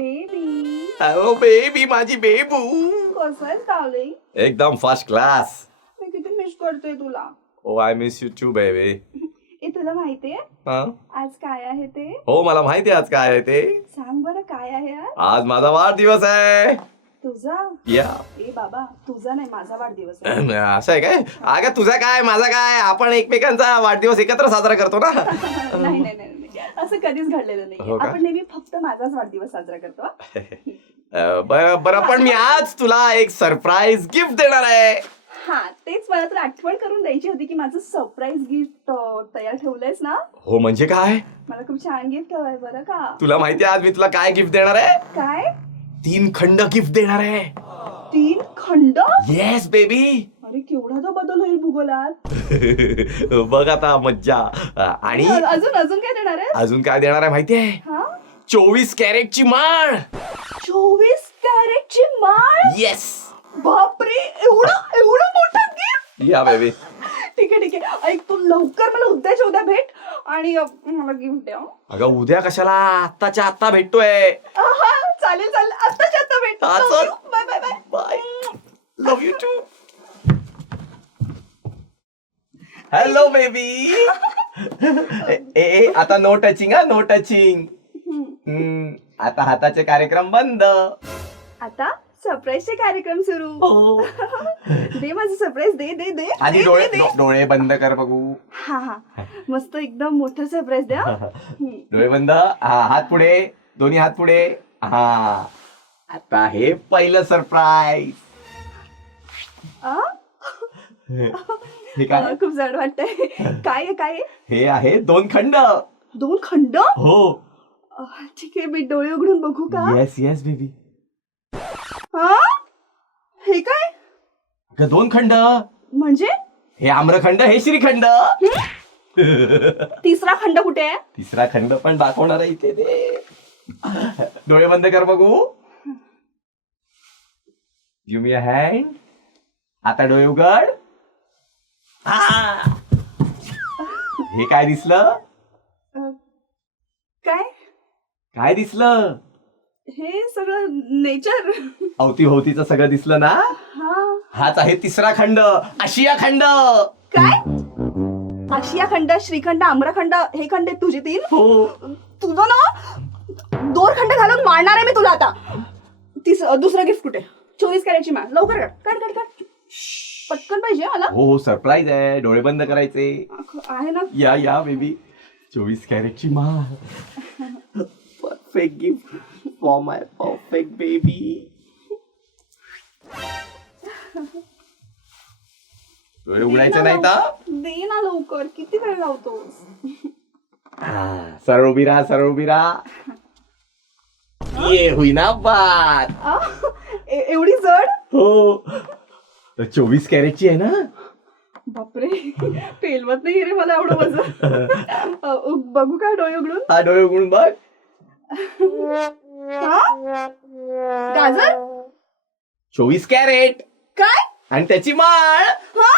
Baby hello baby माझी बेबू कसं आहेस डार्लिंग एकदम फर्स्ट क्लास मी किती मिस करते तुला. ओ I miss you too baby ए तुला माहितीये? हा? आज काय आहे ते? हो मला माहिती आहे आज काय आहे ते. सांग बरं काय आहे आज? आज माझा वाढदिवस आहे. तुझा? या. ए बाबा तुझा नाही माझा वाढदिवस आहे. असं आहे काय? अगं तुझा काय माझा काय? आपण एकमेकांचा वाढदिवस एकत्र साजरा करतो ना. नाही नाही. असं कधीच घडलेलं हो नाही का? आपण नेहमी फक्त माझाच वाढदिवस साजरा करतो हा. अं, बरं बरं पण मी आज तुला एक सरप्राईज गिफ्ट देणार आहे. हा तेच मला तर आठवण करून द्यायची होती की माझं सरप्राईज गिफ्ट तयार ठेवलंयस ना? हो म्हणजे काय? मला खूप छान गिफ्ट हवंय बरं का? तुला माहिती आहे आज मी तुला काय गिफ्ट देणार आहे? काय? तीन खंड गिफ्ट देणार आहे. तीन खंड? येस बेबी अरे केवढा बदल होईल भूगोलात? बघ आता मज्जा. आणि? अजून अजून काय देणार आहे अजून काय देणार आहे माहितीये? हा? चोवीस कॅरेटची माळ. चोवीस कॅरेटची माळ? येस बापरे एवढं एवढं मोठं या बेबी ठीक आहे ठीक आहे. ऐक तू लवकर मला उद्याच्या उद्या भेट. आणि अ, मला गिफ्ट द्या अगं उद्या कशाला आत्ताच्या आत्ता भेटतोय? आहा, चालेल चालेल. आत्ताच्या आत्ता भेट. हा, हॅलो बेबी ए आता नो टचिंग हा नो टचिंग हम्म. आता हाताचे कार्यक्रम बंद. आता सरप्राईजचे कार्यक्रम सुरू. हो. दे माझं सरप्राईज दे दे दे. आधी दे, डोळे दे, दे. डो- डोळे बंद कर बघू. हा हा. मस्त एकदम मोठं सरप्राईज द्या. हम्म. डोळे बंद. हा हात पुढे. दोन्ही हात पुढे. हा. आता हे पहिलं सरप्राईज आ? हे काय? खूप जड वाटतंय. काय आहे काय आहे? हे आहे दोन खंड. दोन खंड? हो. ठीक आहे मी डोळे उघडून बघू का? येस येस बेबी हा? हे काय? दोन खंड. म्हणजे? हे आम्रखंड हे श्रीखंड. तिसरा खंड कुठे आहे? तिसरा खंड पण दाखवणार आहे इथे ते. डोळे बंद कर बघू. गिव मी हँड आता डोळे उघड. हा. हे काय दिसलं? काय? काय दिसलं? हे सगळं नेचर. अवतीभोवतीचं सगळं दिसलं ना? हा. हाच आहे तिसरा खंड आशिया खंड. काय? आशिया खंड श्रीखंड आम्रखंड हे खंड आहेत तुझे तीन? हो. तुझं ना? दोन खंड घालून मारणार आहे मी तुला आता. तिस दुसरं गिफ्ट कुठे? चोवीस कॅरेटची माळ. लवकर काढ. काढ काढ काढ. पटकन पाहिजे मला हो हो सरप्राईज आहे. डोळे बंद करायचे. आहे ना? या या बेबी चोवीस कॅरेटची माळ. Perfect gift for my perfect baby डोळे उघडायचे नाही तर दे ना लवकर. किती वेळ लावतोस? हा, सरळ उभी राहा सरळ उभी राहा. ये होईना बात. आ? ए- एवढी जड? हो. चोवीस कॅरेटची आहे ना? बापरे. पेलवत नाही रे मला एवढं वजन. बघू का डोळे उघडून? हा डोळे उघडून बघ. हा? गाजर? चोवीस कॅरेट. काय? आणि त्याची माळ. हा?